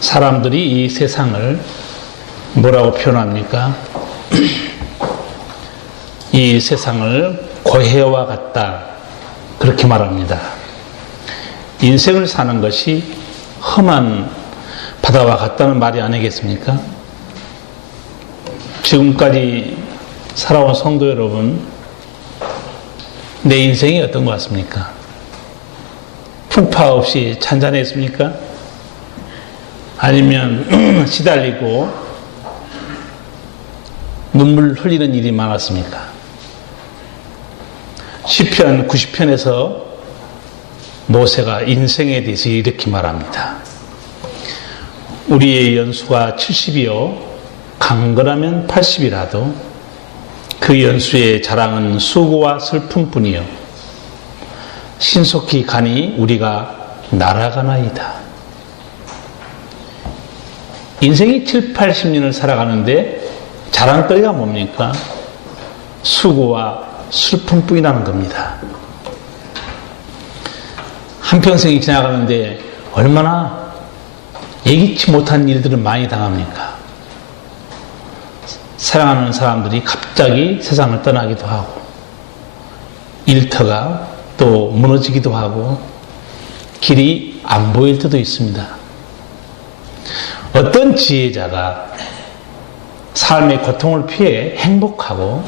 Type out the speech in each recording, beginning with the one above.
사람들이 이 세상을 뭐라고 표현합니까? 이 세상을 고해와 같다, 그렇게 말합니다. 인생을 사는 것이 험한 바다와 같다는 말이 아니겠습니까? 지금까지 살아온 성도 여러분, 내 인생이 어떤 것 같습니까? 풍파 없이 잔잔했습니까? 아니면 시달리고 눈물 흘리는 일이 많았습니까? 시편 90편에서 모세가 인생에 대해서 이렇게 말합니다. 우리의 연수가 70이요 강건하면 80이라도 그 연수의 자랑은 수고와 슬픔뿐이요 신속히 가니 우리가 날아가나이다. 인생이 7, 80년을 살아가는데 자랑거리가 뭡니까? 수고와 슬픔뿐이라는 겁니다. 한평생이 지나가는데 얼마나 예기치 못한 일들을 많이 당합니까? 사랑하는 사람들이 갑자기 세상을 떠나기도 하고, 일터가 또 무너지기도 하고, 길이 안 보일 때도 있습니다. 어떤 지혜자가 삶의 고통을 피해 행복하고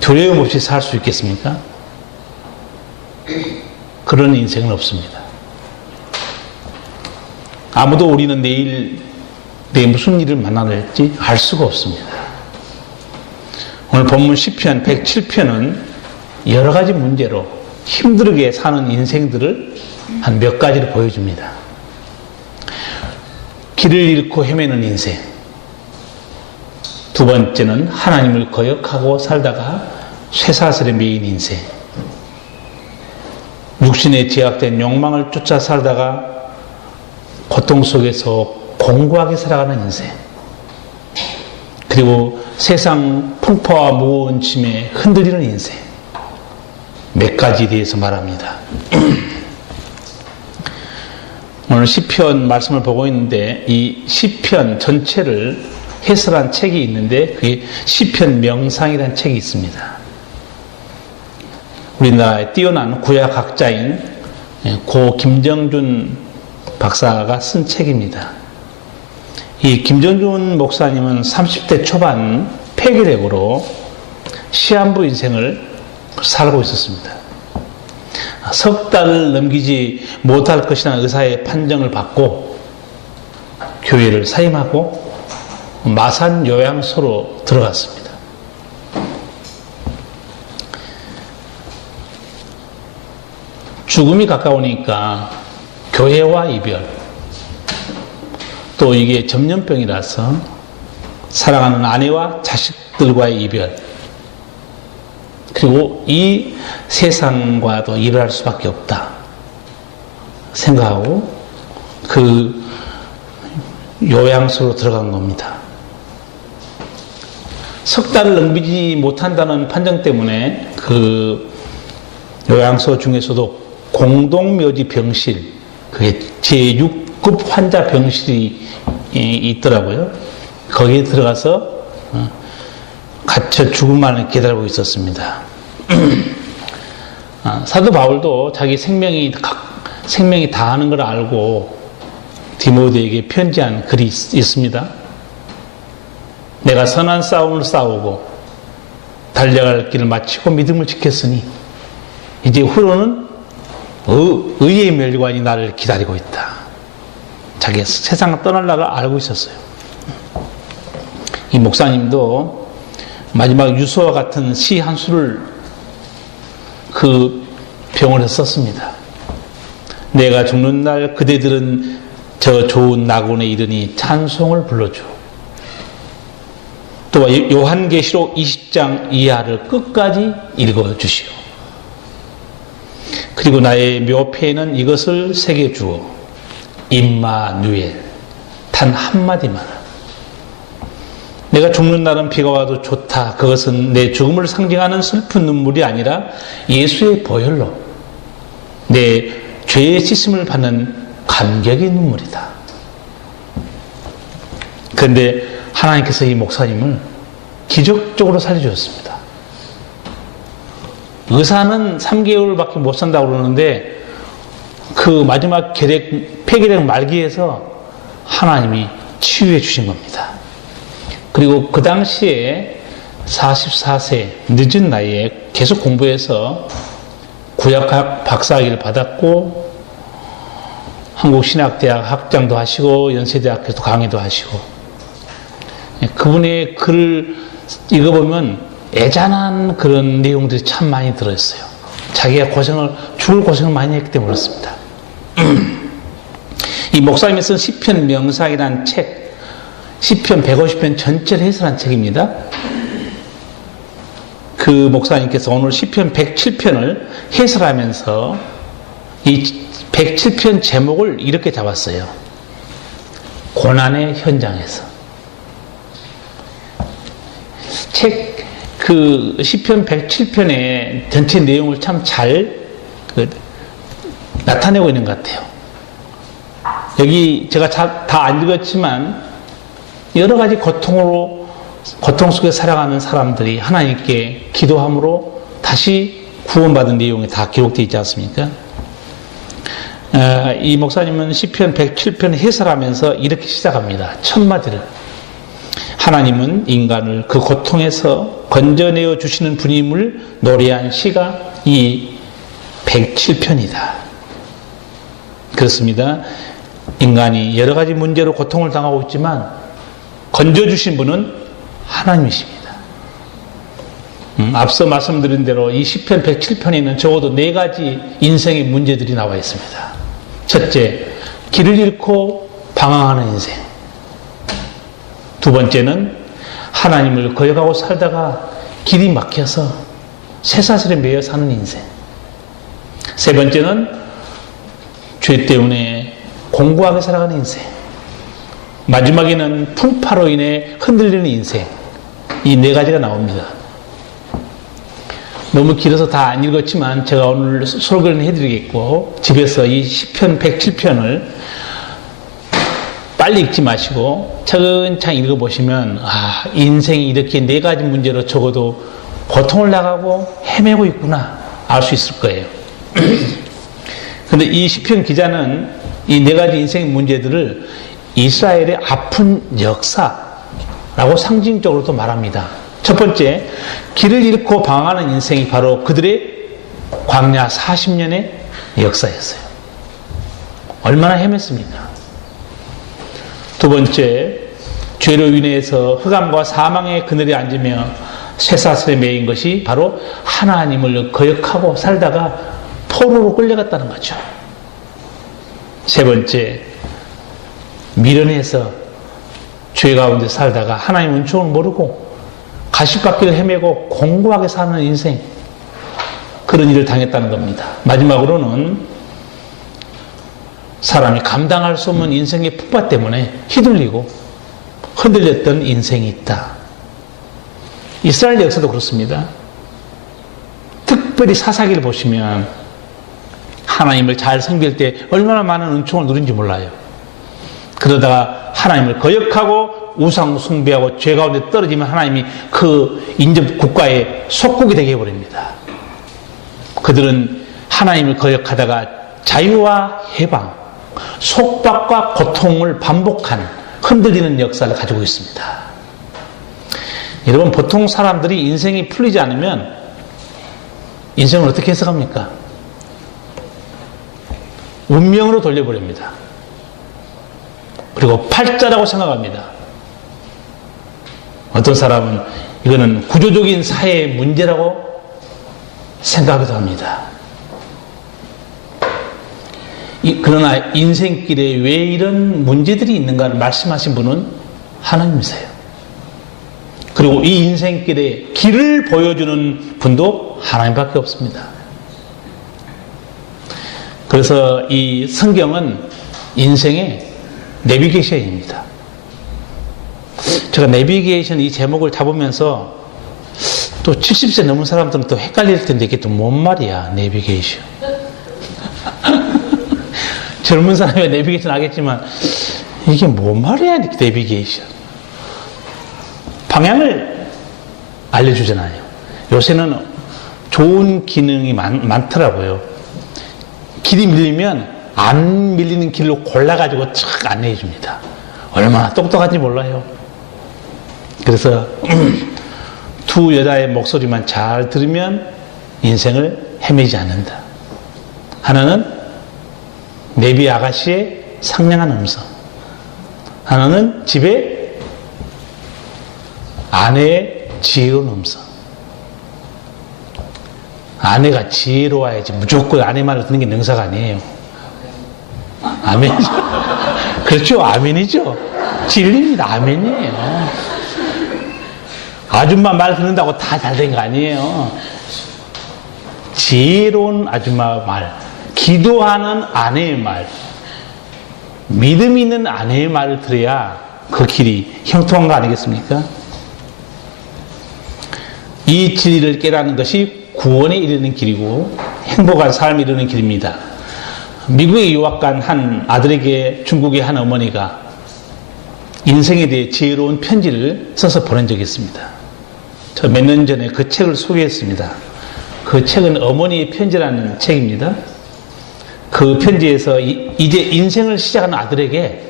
두려움 없이 살 수 있겠습니까? 그런 인생은 없습니다. 아무도 우리는 내일 무슨 일을 만날지 알 수가 없습니다. 오늘 본문 시편 107편은 여러 가지 문제로 힘들게 사는 인생들을 한 몇 가지를 보여줍니다. 길을 잃고 헤매는 인생. 두 번째는 하나님을 거역하고 살다가 쇠사슬에 매인 인생. 육신에 제약된 욕망을 쫓아 살다가 고통 속에서 공고하게 살아가는 인생. 그리고 세상 풍파와 무거운 짐에 흔들리는 인생. 몇 가지에 대해서 말합니다. 오늘 시편 말씀을 보고 있는데 이 시편 전체를 해설한 책이 있는데 그게 시편 명상이라는 책이 있습니다. 우리나라의 뛰어난 구약학자인 고 김정준 박사가 쓴 책입니다. 이 김정준 목사님은 30대 초반 폐결핵으로 시한부 인생을 살고 있었습니다. 석 달을 넘기지 못할 것이라는 의사의 판정을 받고 교회를 사임하고 마산 요양소로 들어갔습니다. 죽음이 가까우니까 교회와 이별, 또 이게 전염병이라서 사랑하는 아내와 자식들과의 이별, 그리고 이 세상과도 일을 할 수밖에 없다 생각하고 그 요양소로 들어간 겁니다. 석 달을 넘기지 못한다는 판정 때문에 그 요양소 중에서도 공동묘지 병실, 그게 제6급 환자 병실이 있더라고요. 거기에 들어가서 갇혀 죽음만을 기다리고 있었습니다. 사도 바울도 자기 생명이 다하는 걸 알고 디모데에게 편지한 글이 있습니다. 내가 선한 싸움을 싸우고 달려갈 길을 마치고 믿음을 지켰으니 이제 후로는 의의 멸관이 나를 기다리고 있다. 자기가 세상을 떠날 날을 알고 있었어요. 이 목사님도 마지막 유서와 같은 시 한 수를 그 병원에서 썼습니다. 내가 죽는 날 그대들은 저 좋은 낙원에 이르니 찬송을 불러줘. 또 요한계시록 20장 이하를 끝까지 읽어주시오. 그리고 나의 묘패에는 이것을 새겨주어 임마누엘, 단 한마디만. 내가 죽는 날은 비가 와도 좋다. 그것은 내 죽음을 상징하는 슬픈 눈물이 아니라 예수의 보혈로 내 죄의 씻음을 받는 감격의 눈물이다. 그런데 하나님께서 이 목사님을 기적적으로 살려주셨습니다. 의사는 3개월밖에 못 산다고 그러는데 그 마지막 폐결핵 말기에서 하나님이 치유해 주신 겁니다. 그리고 그 당시에 44세 늦은 나이에 계속 공부해서 구약학 박사학위를 받았고 한국신학대학 학장도 하시고 연세대학교도 강의도 하시고, 그분의 글을 읽어보면 애잔한 그런 내용들이 참 많이 들어있어요. 자기가 죽을 고생을 많이 했기 때문에 그렇습니다. 이 목사님이 쓴 시편 명상이라는 책, 시편 150편 전체를 해설한 책입니다. 그 목사님께서 오늘 시편 107편을 해설하면서 이 107편 제목을 이렇게 잡았어요. 고난의 현장에서. 그 시편 107편의 전체 내용을 참 잘 나타내고 있는 것 같아요. 여기 제가 다 안 읽었지만 여러 가지 고통 속에 살아가는 사람들이 하나님께 기도함으로 다시 구원받은 내용이 다 기록되어 있지 않습니까? 이 목사님은 시편 107편 해설하면서 이렇게 시작합니다. 첫 마디를. 하나님은 인간을 그 고통에서 건져내어 주시는 분임을 노래한 시가 이 107편이다. 그렇습니다. 인간이 여러 가지 문제로 고통을 당하고 있지만 건져주신 분은 하나님이십니다. 앞서 말씀드린 대로 이 시편 107편에는 적어도 4가지 인생의 문제들이 나와 있습니다. 첫째, 길을 잃고 방황하는 인생. 두 번째는 하나님을 거역하고 살다가 길이 막혀서 쇠사슬에 매여 사는 인생. 세 번째는 죄 때문에 공고하게 살아가는 인생. 마지막에는 풍파로 인해 흔들리는 인생. 이 4가지가 나옵니다. 너무 길어서 다 안 읽었지만 제가 오늘 설교를 해드리겠고, 집에서 이 시편 107편을 빨리 읽지 마시고 차근차근 읽어보시면 인생이 이렇게 4가지 문제로 적어도 고통을 나가고 헤매고 있구나 알 수 있을 거예요. 그런데 이 시편 기자는 이 4가지 인생의 문제들을 이스라엘의 아픈 역사라고 상징적으로도 말합니다. 첫 번째, 길을 잃고 방황하는 인생이 바로 그들의 광야 40년의 역사였어요. 얼마나 헤맸습니까? 두 번째, 죄로 인해서 흑암과 사망의 그늘에 앉으며 쇠사슬에 매인 것이 바로 하나님을 거역하고 살다가 포로로 끌려갔다는 거죠. 세 번째, 미련해서 죄 가운데 살다가 하나님 은총을 모르고 가시밭길을 헤매고 공고하게 사는 인생, 그런 일을 당했다는 겁니다. 마지막으로는 사람이 감당할 수 없는 인생의 풍파 때문에 휘둘리고 흔들렸던 인생이 있다. 이스라엘 역사도 그렇습니다. 특별히 사사기를 보시면 하나님을 잘 섬길 때 얼마나 많은 은총을 누린지 몰라요. 그러다가 하나님을 거역하고 우상 숭배하고 죄 가운데 떨어지면 하나님이 그 인접 국가의 속국이 되게 해버립니다. 그들은 하나님을 거역하다가 자유와 해방, 속박과 고통을 반복한 흔들리는 역사를 가지고 있습니다. 여러분, 보통 사람들이 인생이 풀리지 않으면 인생을 어떻게 해석합니까? 운명으로 돌려버립니다. 그리고 팔자라고 생각합니다. 어떤 사람은 이거는 구조적인 사회의 문제라고 생각하기도 합니다. 그러나 인생길에 왜 이런 문제들이 있는가를 말씀하신 분은 하나님이세요. 그리고 이 인생길에 길을 보여주는 분도 하나님밖에 없습니다. 그래서 이 성경은 인생의 내비게이션입니다. 제가 내비게이션 이 제목을 잡으면서 또 70세 넘은 사람들은 또 헷갈릴 텐데 이게 또 뭔 말이야, 내비게이션. 젊은 사람이 내비게이션 하겠지만 이게 뭔 말이야, 내비게이션. 방향을 알려주잖아요. 요새는 좋은 기능이 많더라고요. 길이 밀리면 안 밀리는 길로 골라가지고 착 안내해 줍니다. 얼마나 똑똑한지 몰라요. 그래서 두 여자의 목소리만 잘 들으면 인생을 헤매지 않는다. 하나는 내비 아가씨의 상냥한 음성, 하나는 집에 아내의 지혜로운 음성. 아내가 지혜로워야지 무조건 아내 말을 듣는 게 능사가 아니에요. 아멘이죠. 그렇죠. 아멘이죠. 진리입니다. 아멘이에요. 아줌마 말 듣는다고 다 잘 된 거 아니에요. 지혜로운 아줌마 말, 기도하는 아내의 말, 믿음 있는 아내의 말을 들어야 그 길이 형통한 거 아니겠습니까? 이 진리를 깨닫는 것이 구원에 이르는 길이고 행복한 삶에 이르는 길입니다. 미국에 유학 간 한 아들에게 중국의 한 어머니가 인생에 대해 지혜로운 편지를 써서 보낸 적이 있습니다. 저 몇 년 전에 그 책을 소개했습니다. 그 책은 어머니의 편지라는 책입니다. 그 편지에서 이제 인생을 시작하는 아들에게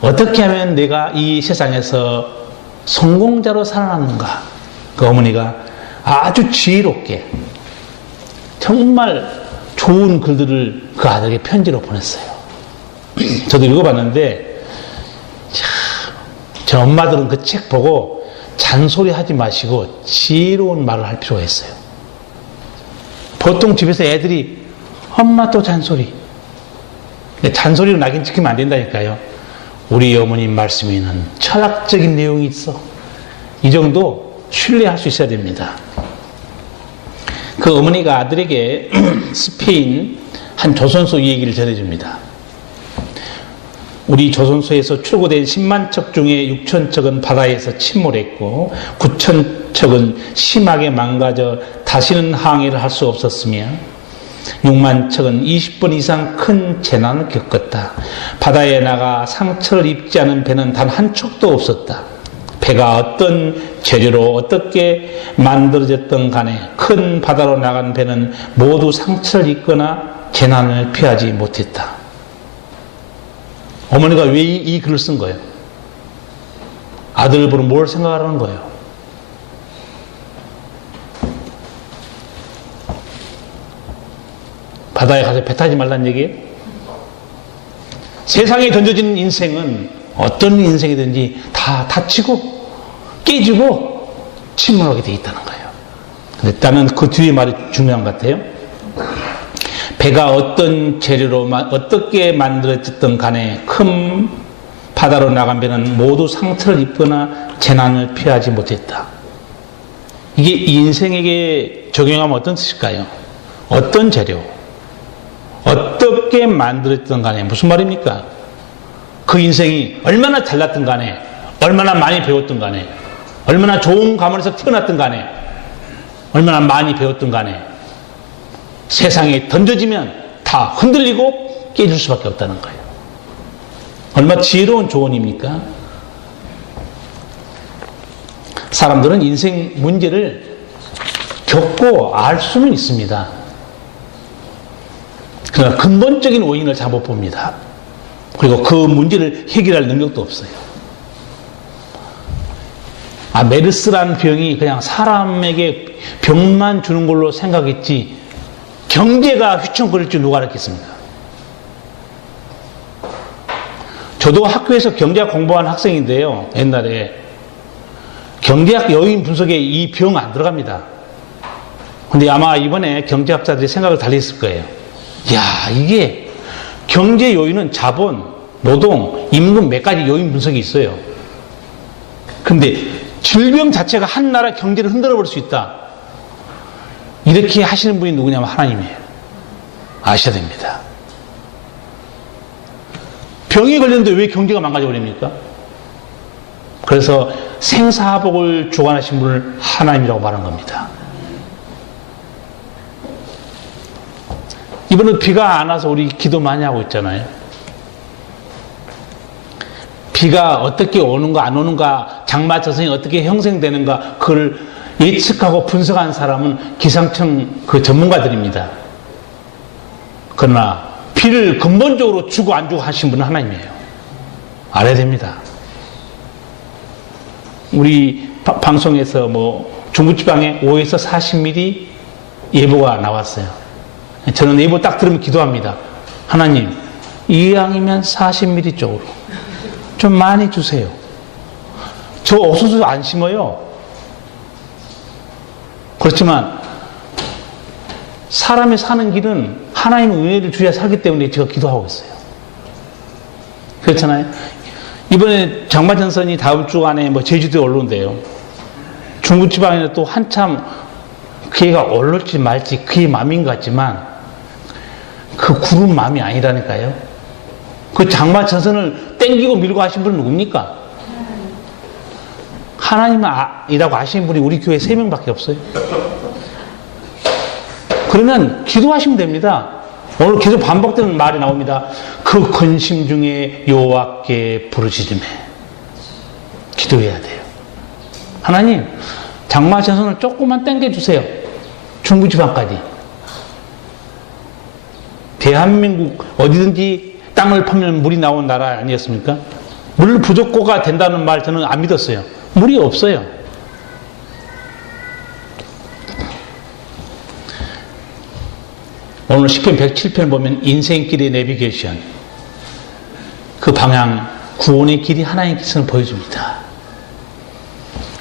어떻게 하면 내가 이 세상에서 성공자로 살아남는가, 그 어머니가 아주 지혜롭게 정말 좋은 글들을 그 아들에게 편지로 보냈어요. 저도 읽어봤는데 저 엄마들은 그 책 보고 잔소리하지 마시고 지혜로운 말을 할 필요가 있어요. 보통 집에서 애들이 엄마 또 잔소리. 근데 잔소리로 낙인 찍히면 안 된다니까요. 우리 어머님 말씀에는 철학적인 내용이 있어. 이 정도 신뢰할 수 있어야 됩니다. 그 어머니가 아들에게 스페인 한 조선소 얘기를 전해줍니다. 우리 조선소에서 출고된 10만 척 중에 6천 척은 바다에서 침몰했고 9천 척은 심하게 망가져 다시는 항해를 할 수 없었으며 6만 척은 20번 이상 큰 재난을 겪었다. 바다에 나가 상처를 입지 않은 배는 단 한 척도 없었다. 배가 어떤 재료로 어떻게 만들어졌던 간에 큰 바다로 나간 배는 모두 상처를 입거나 재난을 피하지 못했다. 어머니가 왜 이 글을 쓴 거예요? 아들을 보고 뭘 생각하라는 거예요? 바다에 가서 배 타지 말란 얘기예요? 세상에 던져진 인생은 어떤 인생이든지 다 다치고 깨지고 침몰하게 돼 있다는 거예요. 근데 나는 그 뒤에 말이 중요한 것 같아요. 배가 어떤 재료로 어떻게 만들어졌든 간에 큰 바다로 나간 배는 모두 상처를 입거나 재난을 피하지 못했다. 이게 인생에게 적용하면 어떤 뜻일까요? 어떤 재료, 어떻게 만들어졌든 간에 무슨 말입니까? 그 인생이 얼마나 잘났든 간에, 얼마나 많이 배웠든 간에, 얼마나 좋은 가문에서 태어났든 간에, 얼마나 많이 배웠든 간에 세상에 던져지면 다 흔들리고 깨질 수밖에 없다는 거예요. 얼마나 지혜로운 조언입니까? 사람들은 인생 문제를 겪고 알 수는 있습니다. 그러나 근본적인 원인을 잘 못 봅니다. 그리고 그 문제를 해결할 능력도 없어요. 메르스라는 병이 그냥 사람에게 병만 주는 걸로 생각했지 경제가 휘청거릴 줄 누가 알았겠습니까? 저도 학교에서 경제학 공부한 학생인데요. 옛날에 경제학 요인 분석에 이 병 안 들어갑니다. 근데 아마 이번에 경제학자들이 생각을 달리 했을 거예요. 야, 이게 경제 요인은 자본, 노동, 임금 몇 가지 요인 분석이 있어요. 근데 질병 자체가 한 나라 경제를 흔들어 버릴 수 있다. 이렇게 하시는 분이 누구냐면 하나님이에요. 아셔야 됩니다. 병이 걸렸는데 왜 경제가 망가져 버립니까? 그래서 생사복을 주관하신 분을 하나님이라고 말한 겁니다. 이번에 비가 안 와서 우리 기도 많이 하고 있잖아요. 비가 어떻게 오는가 안 오는가, 장마저선이 어떻게 형성되는가, 그걸 예측하고 분석한 사람은 기상청 그 전문가들입니다. 그러나 비를 근본적으로 주고 안 주고 하신 분은 하나님이에요. 알아야 됩니다. 우리 방송에서 뭐 중부지방에 5에서 40mm 예보가 나왔어요. 저는 예보 딱 들으면 기도합니다. 하나님, 이왕이면 40mm 쪽으로 좀 많이 주세요. 저 옥수수 안 심어요. 그렇지만 사람이 사는 길은 하나님의 은혜를 주셔야 살기 때문에 제가 기도하고 있어요. 그렇잖아요. 이번에 장마전선이 다음 주 안에 뭐 제주도에 올라온대요. 중부지방에는 또 한참 그 애가 올릴지 말지 그의 마음인 것 같지만 그 구름 마음이 아니라니까요. 그 장마전선을 땡기고 밀고 하신 분은 누굽니까? 하나님이라고 아시는 분이 우리 교회에 3명밖에 없어요. 그러면 기도하시면 됩니다. 오늘 계속 반복되는 말이 나옵니다. 그 근심 중에 여호와께 부르짖으매. 기도해야 돼요. 하나님, 장마전선을 조금만 당겨주세요. 중부지방까지. 대한민국 어디든지 땅을 파면 물이 나온 나라 아니었습니까? 물 부족고가 된다는 말 저는 안 믿었어요. 물이 없어요. 오늘 시편 107편 보면 인생길의 내비게이션, 그 방향, 구원의 길이 하나님께서는 보여줍니다.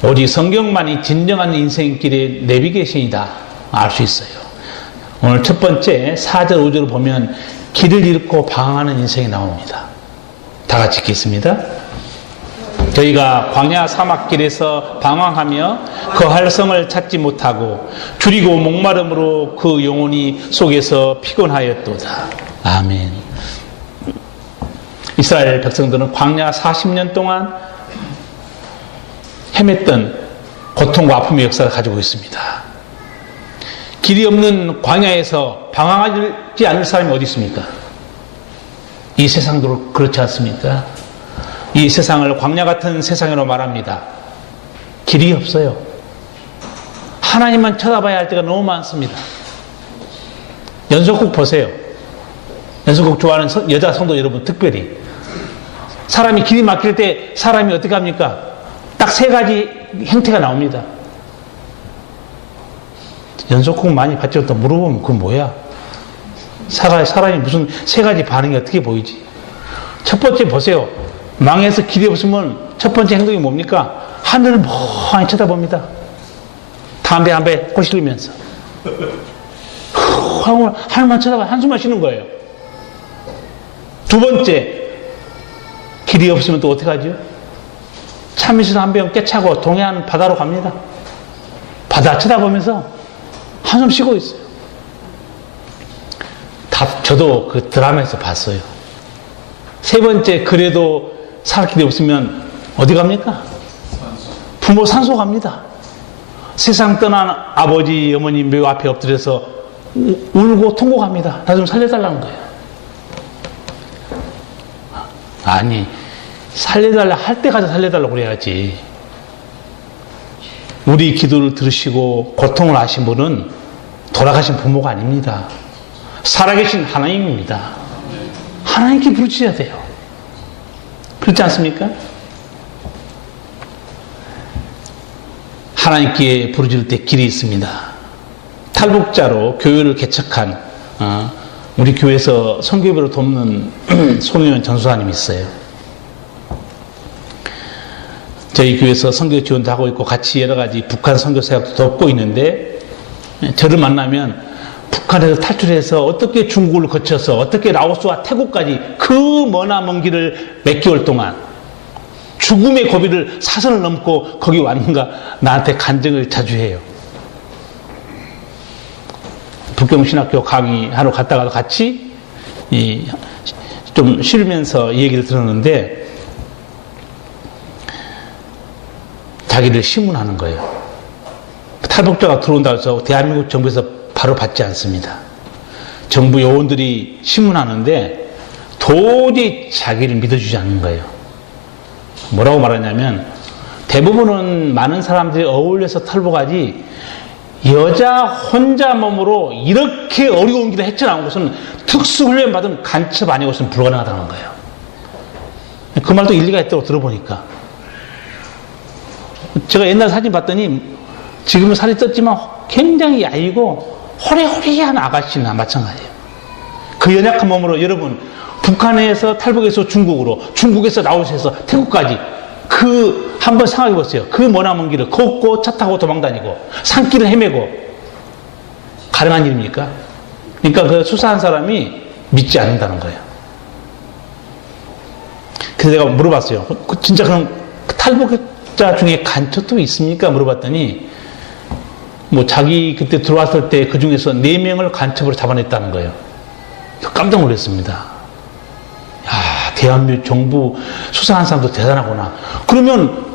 오직 성경만이 진정한 인생길의 내비게이션이다 알 수 있어요. 오늘 첫 번째 4절 5절을 보면 길을 잃고 방황하는 인생이 나옵니다. 다 같이 읽겠습니다. 저희가 광야 사막길에서 방황하며 거할 성을 찾지 못하고 줄이고 목마름으로 그 영혼이 속에서 피곤하였도다. 아멘. 이스라엘 백성들은 광야 40년 동안 헤맸던 고통과 아픔의 역사를 가지고 있습니다. 길이 없는 광야에서 방황하지 않을 사람이 어디 있습니까? 이 세상도 그렇지 않습니까? 이 세상을 광야 같은 세상으로 말합니다. 길이 없어요. 하나님만 쳐다봐야 할 때가 너무 많습니다. 연속곡 보세요. 연속곡 좋아하는 여자 성도 여러분 특별히. 사람이 길이 막힐 때 사람이 어떻게 합니까? 딱 3가지 형태가 나옵니다. 연속곡 많이 봤죠? 또 물어보면 그건 뭐야? 사람이 무슨 3가지 반응이 어떻게 보이지? 첫 번째 보세요. 망해서 길이 없으면 첫 번째 행동이 뭡니까? 하늘을 멍하니 쳐다봅니다. 담배 한 배 꼬시르면서. 하늘만 쳐다봐 한숨만 쉬는 거예요. 두 번째, 길이 없으면 또 어떻게 하죠? 참이슬 한 병 깨차고 동해안 바다로 갑니다. 바다 쳐다보면서 한숨 쉬고 있어요. 저도 그 드라마에서 봤어요. 세 번째, 그래도 살 길이 없으면 어디 갑니까? 부모 산소 갑니다. 세상 떠난 아버지, 어머니 묘 앞에 엎드려서 울고 통곡합니다. 나 좀 살려달라는 거예요. 아니, 살려달라 할 때 가서 살려달라고 그래야지. 우리 기도를 들으시고 고통을 아신 분은 돌아가신 부모가 아닙니다. 살아계신 하나님입니다. 하나님께 부르짖어야 돼요. 그렇지 않습니까? 하나님께 부르짖을 때 길이 있습니다. 탈북자로 교회를 개척한 우리 교회에서 선교배로 돕는 송유현 전수사님이 있어요. 저희 교회에서 선교 지원도 하고 있고 같이 여러 가지 북한 선교 사역도 돕고 있는데 저를 만나면 북한에서 탈출해서 어떻게 중국을 거쳐서 어떻게 라오스와 태국까지 그 머나 먼 길을 몇 개월 동안 죽음의 고비를 사선을 넘고 거기 왔는가 나한테 간증을 자주 해요. 북경신학교 강의하러 갔다가도 같이 좀 쉬면서 얘기를 들었는데 자기를 신문하는 거예요. 탈북자가 들어온다고 해서 대한민국 정부에서 바로 받지 않습니다. 정부 요원들이 신문하는데 도저히 자기를 믿어주지 않는 거예요. 뭐라고 말하냐면 대부분은 많은 사람들이 어울려서 탈북하지 여자 혼자 몸으로 이렇게 어려운 길을 헤쳐나온 것은 특수훈련 받은 간첩 아니고서는 불가능하다는 거예요. 그 말도 일리가 있다고 들어보니까. 제가 옛날 사진 봤더니 지금은 살이 쪘지만 굉장히 야이고 호리호리한 아가씨나 마찬가지예요. 그 연약한 몸으로 여러분 북한에서 탈북해서 중국으로, 중국에서 라오스에서 태국까지 그 한번 생각해 보세요. 그 머나먼 길을 걷고 차 타고 도망다니고 산길을 헤매고 가능한 일입니까? 그러니까 그 수사한 사람이 믿지 않는다는 거예요. 그래서 내가 물어봤어요. 진짜 그럼 탈북자 중에 간첩도 있습니까? 물어봤더니 뭐 자기 그때 들어왔을 때 그 중에서 4명을 간첩으로 잡아냈다는 거예요. 깜짝 놀랐습니다. 야, 대한민국 정부 수사한 사람도 대단하구나. 그러면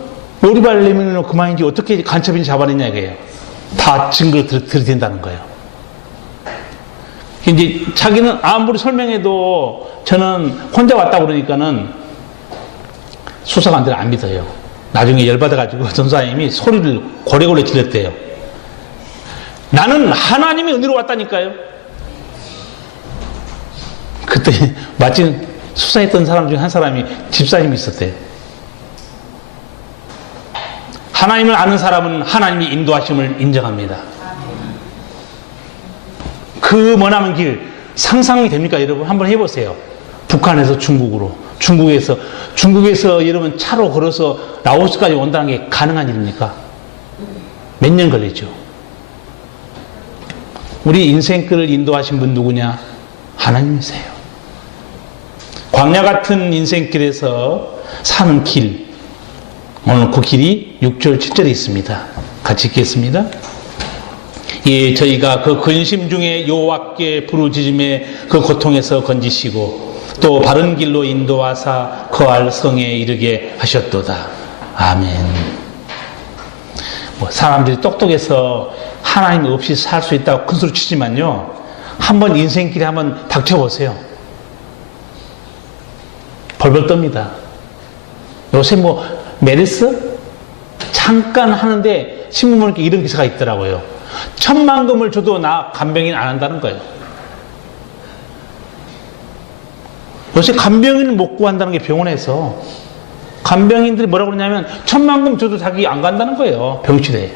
오리발 내밀면 그만인지 어떻게 간첩인지 잡아냈냐 이거예요. 다 증거를 들이댄다는 거예요. 이제 자기는 아무리 설명해도 저는 혼자 왔다고 그러니까는 수사관들은 안 믿어요. 나중에 열받아가지고 전사님이 소리를 고래고래 질렀대요. 나는 하나님의 은혜로 왔다니까요. 그때 마침 수사했던 사람 중에 한 사람이 집사님이 있었대요. 하나님을 아는 사람은 하나님이 인도하심을 인정합니다. 그 머나먼 길 상상이 됩니까 여러분? 한번 해보세요. 북한에서 중국으로, 중국에서 여러분 차로 걸어서 라오스까지 온다는 게 가능한 일입니까? 몇 년 걸리죠. 우리 인생길을 인도하신 분 누구냐? 하나님이세요. 광야 같은 인생길에서 사는 길, 오늘 그 길이 6절 7절에 있습니다. 같이 읽겠습니다. 예, 저희가 그 근심 중에 여호와께 부르짖음에 그 고통에서 건지시고 또 바른 길로 인도하사 거할 성에 이르게 하셨도다. 아멘. 뭐 사람들이 똑똑해서 하나님 없이 살 수 있다고 큰소리 치지만요, 한번 인생길에 한번 닥쳐보세요. 벌벌 떱니다. 요새 뭐 메르스 잠깐 하는데 신문 보니까 이런 기사가 있더라고요. 10,000,000금을 줘도 나 간병인 안 한다는 거예요. 요새 간병인을 못 구한다는 게 병원에서. 간병인들이 뭐라고 그러냐면 10,000,000금 줘도 자기 안 간다는 거예요. 병실에.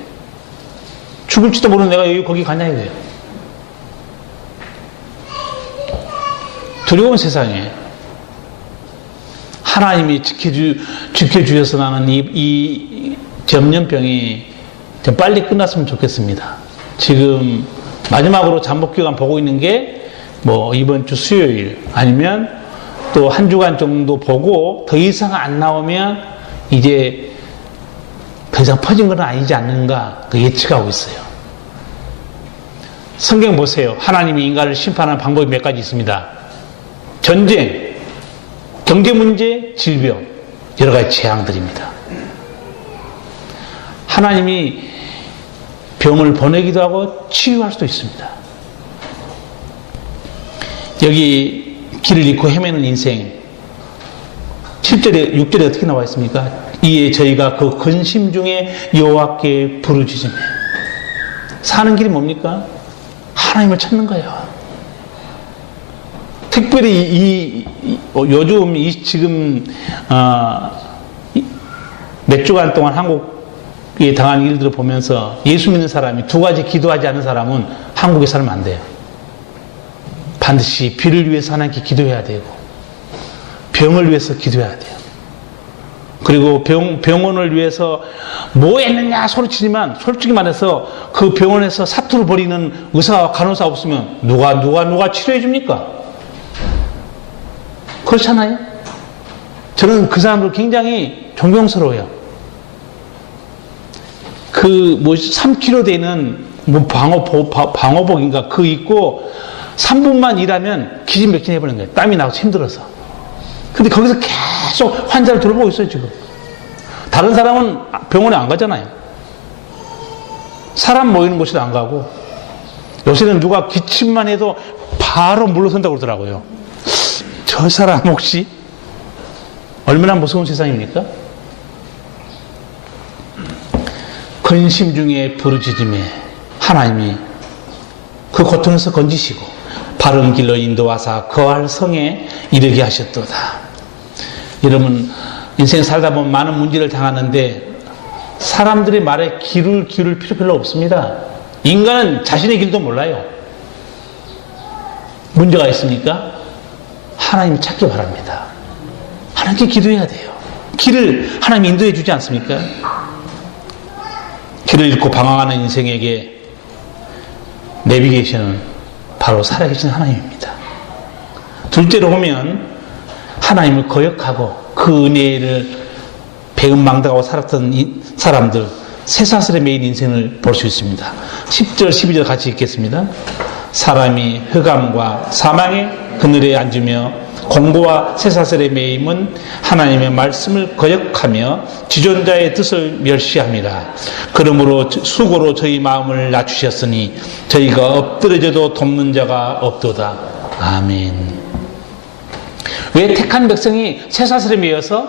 죽을지도 모르는 내가 여기 거기 가냐 이거예요. 두려운 세상에 하나님이 지켜주셔서 나는 이 전염병이 좀 빨리 끝났으면 좋겠습니다. 지금 마지막으로 잠복기간 보고 있는 게 뭐 이번 주 수요일 아니면 또 한 주간 정도 보고 더 이상 안 나오면 이제 더 이상 퍼진 건 아니지 않는가 예측하고 있어요. 성경 보세요. 하나님이 인간을 심판하는 방법이 몇 가지 있습니다. 전쟁, 경제 문제, 질병, 여러 가지 재앙들입니다. 하나님이 병을 보내기도 하고 치유할 수도 있습니다. 여기 길을 잃고 헤매는 인생 7절에 6절에 어떻게 나와 있습니까? 이에 저희가 그 근심 중에 여호와께 부르짖으며 사는 길이 뭡니까? 하나님을 찾는 거예요. 특별히 요즘 지금 몇 주간 동안 한국에 당한 일들을 보면서 예수 믿는 사람이 두 가지 기도하지 않는 사람은 한국에 살면 안 돼요. 반드시 비를 위해서 하나님께 기도해야 되고 병을 위해서 기도해야 돼요. 그리고 병원을 위해서 뭐 했느냐 소리치지만 솔직히 말해서 그 병원에서 사투를 벌이는 의사와 간호사 없으면 누가 치료해 줍니까? 그렇잖아요. 저는 그 사람들 굉장히 존경스러워요. 그 3kg 되는 방호복인가 그거 입고 3분만 일하면 기진맥진 해버리는 거예요. 땀이 나서 힘들어서. 근데 거기서 계속 환자를 돌보고 있어요, 지금. 다른 사람은 병원에 안 가잖아요. 사람 모이는 곳에도 안 가고. 요새는 누가 기침만 해도 바로 물러선다고 그러더라고요. 저 사람 혹시 얼마나 무서운 세상입니까? 근심 중에 부르짖음에 하나님이 그 고통에서 건지시고 바른 길로 인도하사 거할 성에 이르게 하셨도다. 여러분, 인생 살다 보면 많은 문제를 당하는데 사람들의 말에 귀를 기울일 필요 별로 없습니다. 인간은 자신의 길도 몰라요. 문제가 있으니까 하나님 찾기 바랍니다. 하나님께 기도해야 돼요. 길을 하나님 인도해 주지 않습니까? 길을 잃고 방황하는 인생에게 내비게이션은 바로 살아계신 하나님입니다. 둘째로 보면 하나님을 거역하고 그 은혜를 배은망덕하고 살았던 사람들, 쇠사슬에 매인 인생을 볼 수 있습니다. 10절 12절 같이 읽겠습니다. 사람이 흑암과 사망의 그늘에 앉으며 공고와 쇠사슬의 매임은 하나님의 말씀을 거역하며 지존자의 뜻을 멸시합니다. 그러므로 수고로 저희 마음을 낮추셨으니 저희가 엎드려져도 돕는 자가 없도다. 아멘. 왜 택한 백성이 쇠사슬에 매여서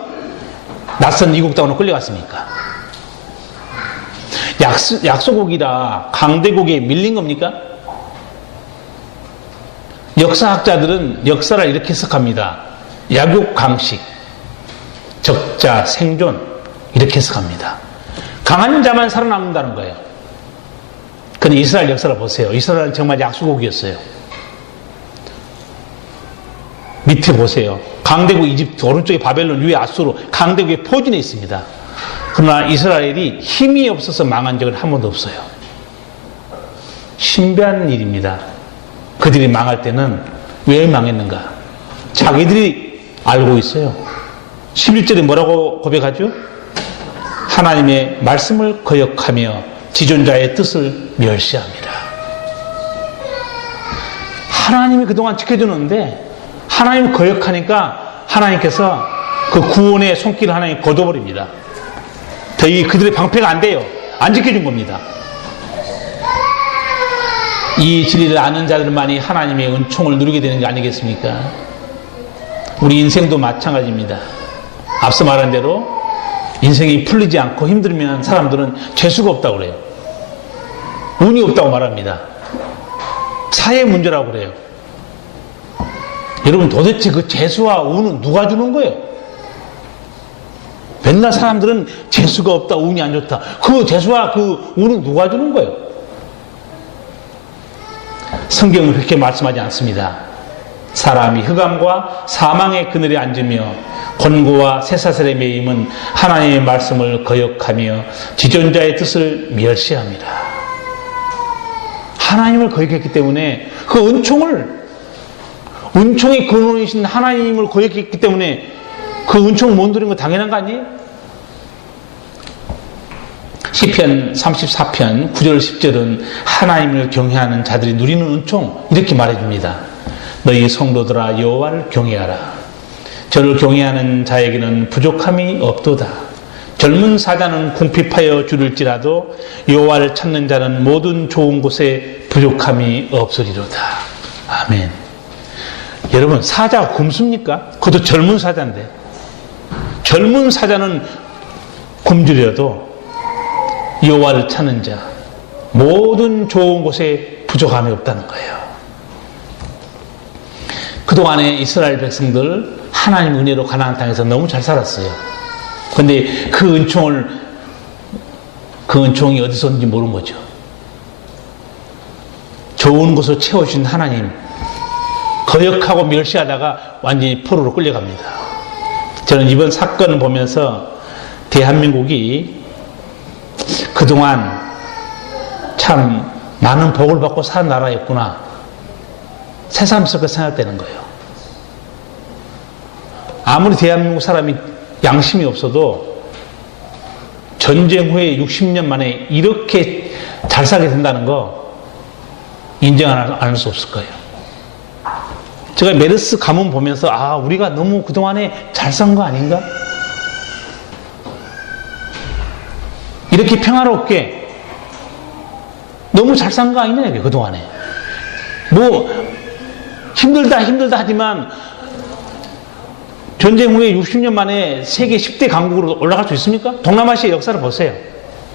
낯선 이국 땅으로 끌려갔습니까? 약소국이라 강대국에 밀린 겁니까? 역사학자들은 역사를 이렇게 해석합니다. 약육강식, 적자, 생존, 이렇게 해석합니다. 강한 자만 살아남는다는 거예요. 근데 이스라엘 역사를 보세요. 이스라엘은 정말 약소국이었어요. 밑에 보세요. 강대국 이집트, 오른쪽에 바벨론, 위에 아수르, 강대국에 포진해 있습니다. 그러나 이스라엘이 힘이 없어서 망한 적은 한 번도 없어요. 신비한 일입니다. 그들이 망할 때는 왜 망했는가? 자기들이 알고 있어요. 11절에 뭐라고 고백하죠? 하나님의 말씀을 거역하며 지존자의 뜻을 멸시합니다. 하나님이 그동안 지켜주는데 하나님을 거역하니까 하나님께서 그 구원의 손길을 하나님 거둬버립니다. 더 이 그들의 방패가 안 돼요. 안 지켜준 겁니다. 이 진리를 아는 자들만이 하나님의 은총을 누리게 되는 게 아니겠습니까? 우리 인생도 마찬가지입니다. 앞서 말한 대로 인생이 풀리지 않고 힘들면 사람들은 재수가 없다고 그래요. 운이 없다고 말합니다. 사회 문제라고 그래요. 여러분, 도대체 그 재수와 운은 누가 주는 거예요? 맨날 사람들은 재수가 없다, 운이 안 좋다. 그 재수와 그 운은 누가 주는 거예요? 성경은 그렇게 말씀하지 않습니다. 사람이 흑암과 사망의 그늘에 앉으며 권고와 쇠사슬의 매임은 하나님의 말씀을 거역하며 지존자의 뜻을 멸시합니다. 하나님을 거역했기 때문에 그 은총의 근원이신 하나님을 거역했기 때문에 그 은총을 못 누리는 거 당연한 거 아니에요? 시편 34편 9절 10절은 하나님을 경외하는 자들이 누리는 은총, 이렇게 말해줍니다. 너희 성도들아 여호와를 경외하라. 저를 경외하는 자에게는 부족함이 없도다. 젊은 사자는 궁핍하여 줄일지라도 여호와를 찾는 자는 모든 좋은 곳에 부족함이 없으리로다. 아멘. 여러분, 사자가 굶습니까? 그것도 젊은 사자인데. 젊은 사자는 굶주려도 여호와를 찾는 자, 모든 좋은 곳에 부족함이 없다는 거예요. 그동안에 이스라엘 백성들 하나님 은혜로 가나안 땅에서 너무 잘 살았어요. 그런데 그 은총이 어디서 온지 모르는 거죠. 좋은 곳으로 채워주신 하나님 거역하고 멸시하다가 완전히 포로로 끌려갑니다. 저는 이번 사건을 보면서 대한민국이 그동안 참 많은 복을 받고 산 나라였구나, 새삼스럽게 생각되는 거예요. 아무리 대한민국 사람이 양심이 없어도 전쟁 후에 60년 만에 이렇게 잘 살게 된다는 거 인정 안 할 수 없을 거예요. 제가 메르스 가뭄 보면서 우리가 너무 그동안에 잘 산 거 아닌가? 이렇게 평화롭게 너무 잘 산 거 아니냐, 이게 그동안에. 뭐 힘들다 하지만 전쟁 후에 60년 만에 세계 10대 강국으로 올라갈 수 있습니까? 동남아시아 역사를 보세요.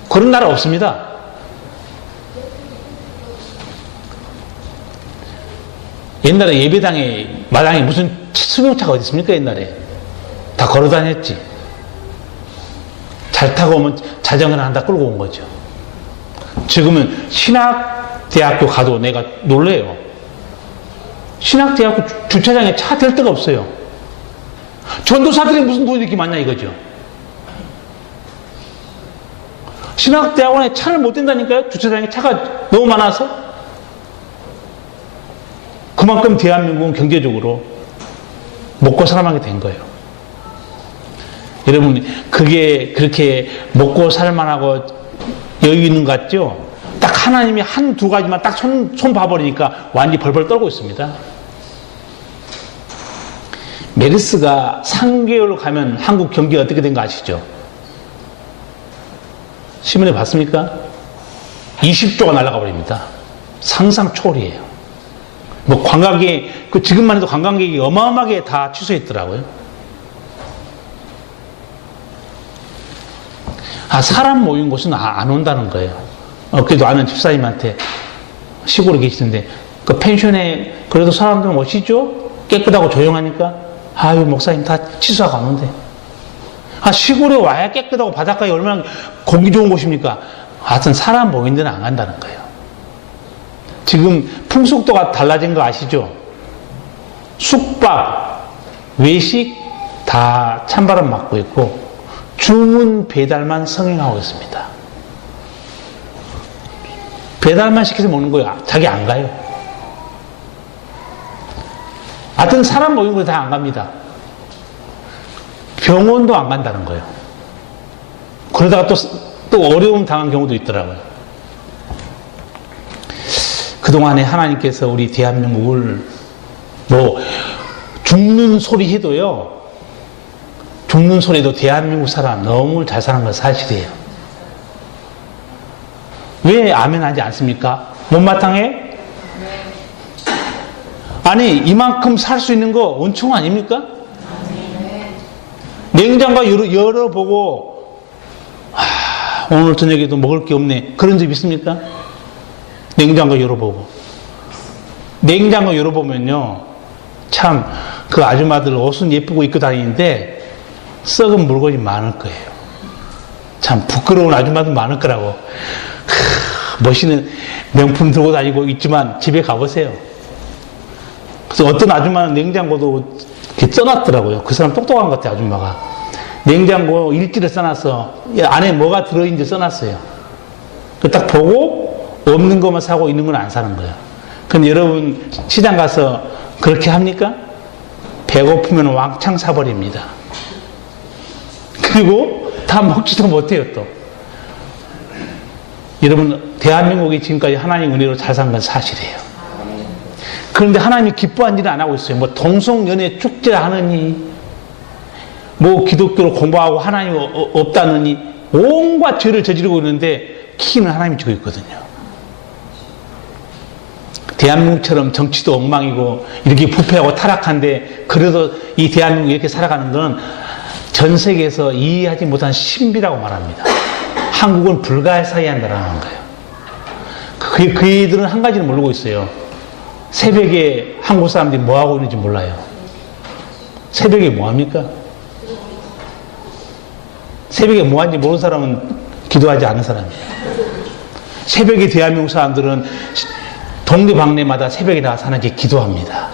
그런 나라 없습니다. 옛날에 예배당에 마당에 무슨 승용차가 어디 있습니까? 옛날에 다 걸어 다녔지. 잘 타고 오면 자전거는 다 끌고 온 거죠. 지금은 신학대학교 가도 내가 놀래요. 신학대학교 주차장에 차 댈 데가 없어요. 전도사들이 무슨 돈이 이렇게 많냐 이거죠. 신학대학원에 차를 못 댄다니까요. 주차장에 차가 너무 많아서. 그만큼 대한민국은 경제적으로 먹고 살아나게 된 거예요. 여러분, 그게 그렇게 먹고 살만하고 여유 있는 것 같죠? 딱 하나님이 한 두 가지만 딱 손 봐버리니까 완전히 벌벌 떨고 있습니다. 메르스가 3개월 가면 한국 경기가 어떻게 된 거 아시죠? 신문에 봤습니까? 20조가 날아가 버립니다. 상상 초월이에요. 뭐 관광객, 지금만 해도 관광객이 어마어마하게 다 취소했더라고요. 사람 모인 곳은 안 온다는 거예요. 그래도 아는 집사님한테 시골에 계시던데, 그 펜션에 그래도 사람들 오시죠? 깨끗하고 조용하니까, 아유, 목사님 다 취소하고 안 온대. 시골에 와야 깨끗하고 바닷가에 얼마나 공기 좋은 곳입니까? 하여튼 사람 모인 데는 안 간다는 거예요. 지금 풍속도가 달라진 거 아시죠? 숙박, 외식 다 찬바람 맞고 있고 주문 배달만 성행하고 있습니다. 배달만 시켜서 먹는 거예요. 자기 안 가요. 하여튼 사람 모인 곳에 다 안 갑니다. 병원도 안 간다는 거예요. 그러다가 또 어려움 당한 경우도 있더라고요. 그동안에 하나님께서 우리 대한민국을 죽는 소리 해도요, 죽는 소리도 대한민국 사람 너무 잘 사는 건 사실이에요. 왜 아멘 하지 않습니까? 못마땅해? 아니, 이만큼 살 수 있는 거 은총 아닙니까? 냉장고 열어보고, 오늘 저녁에도 먹을 게 없네. 그런 적 있습니까? 냉장고 열어보고. 냉장고 열어보면요, 참, 그 아줌마들 옷은 예쁘고 입고 다니는데, 썩은 물건이 많을 거예요. 참, 부끄러운 아줌마들 많을 거라고. 멋있는 명품 들고 다니고 있지만, 집에 가보세요. 그래서 어떤 아줌마는 냉장고도 이렇게 써놨더라고요. 그 사람 똑똑한 것 같아요, 아줌마가. 냉장고 일지를 써놨어. 안에 뭐가 들어있는지 써놨어요. 딱 보고, 없는 것만 사고 있는 건 안 사는 거예요. 근데 여러분 시장 가서 그렇게 합니까? 배고프면 왕창 사버립니다. 그리고 다 먹지도 못해요 또. 여러분 대한민국이 지금까지 하나님 은혜로 잘 산 건 사실이에요. 그런데 하나님이 기뻐한 일은 안 하고 있어요. 뭐 동성연애 축제 하느니, 뭐 기독교로 공부하고 하나님 없다느니 온갖 죄를 저지르고 있는데 키는 하나님이 주고 있거든요. 대한민국처럼 정치도 엉망이고 이렇게 부패하고 타락한데 그래도 이 대한민국이 이렇게 살아가는 것은 전 세계에서 이해하지 못한 신비라고 말합니다. 한국은 불가사의한다라는 거예요. 그 애들은 한 가지를 모르고 있어요. 새벽에 한국 사람들이 뭐 하고 있는지 몰라요. 새벽에 뭐 합니까? 새벽에 뭐 하는지 모르는 사람은 기도하지 않는 사람이에요. 새벽에 대한민국 사람들은 동네방네마다 새벽에 나가서 하나님께 기도합니다.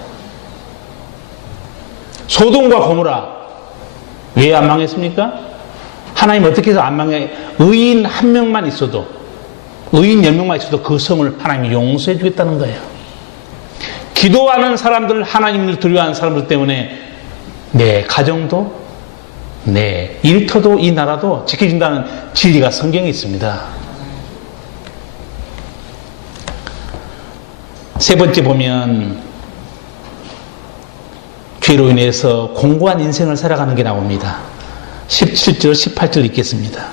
소돔과 고모라 왜 안 망했습니까? 하나님 어떻게 해서 안 망해? 의인 한 명만 있어도, 의인 10명만 있어도 그 성을 하나님이 용서해 주겠다는 거예요. 기도하는 사람들, 하나님을 두려워하는 사람들 때문에 내 가정도, 내 일터도, 이 나라도 지켜진다는 진리가 성경에 있습니다. 세 번째 보면 죄로 인해서 공고한 인생을 살아가는 게 나옵니다. 17절 18절 읽겠습니다.